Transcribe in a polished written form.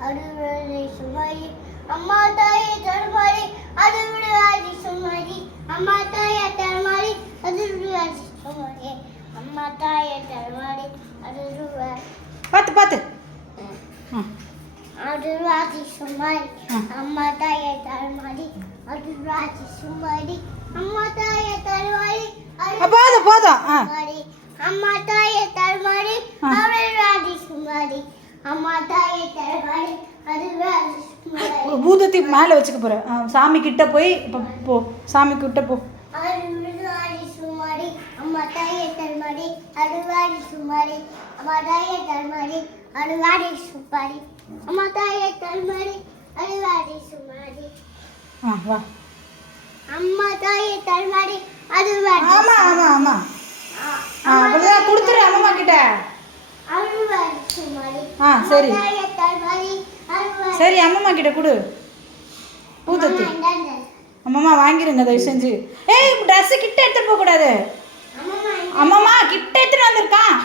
அருள்வாரி சுமதி அம்மா தாயே தருமாறி அருள்வாரி சுமதி அம்மா தாயே தருமாறி அருள்வாரி சுமதி அம்மா தாயே தருமாறி அருள்வாரி பார்த்து அருள்வாரி சுமதி அம்மா தாயே தருமாறி அருள்வாரி சுமதி அம்மா தாயே தருமாறி போதும் அம்மா தாயே தருமாறி அருள்வாரி சுமதி அம்மா தாயே தருமாறி அருள்வாரி சுமதி பூதத்தை மேலே வச்சுக்க போகிறேன் சாமி கிட்ட போய் இப்போ போ சாமி கிட்ட போ அருள்வாரி சுமதி அம்மா தாயே தருமாறி அருள்வாரி சுமதி அம்மா தாயே தருமாறி அருள்வாரி சுமதி அம்மா தாயே தருமாறி அருள்வாரி சுமதி வா அம்மா தாயே தருமாறி அருள்வாரி ஆமாம் அப்படிதான் கொடுத்துரு அம்மா கிட்ட அருள்வாரி சுமதி சரி தாயே தருமாறி அருள்வாரி சரி அம்மம்மா கிட்ட கொடு பூதத்தி அம்மம்மா வாங்கிருங்க தயவு செஞ்சு ட்ரெஸ்ஸு கிட்ட எடுத்துட்டு போக கூடாது அம்மம்மா கிட்ட எடுத்துட்டு வந்திருக்கான்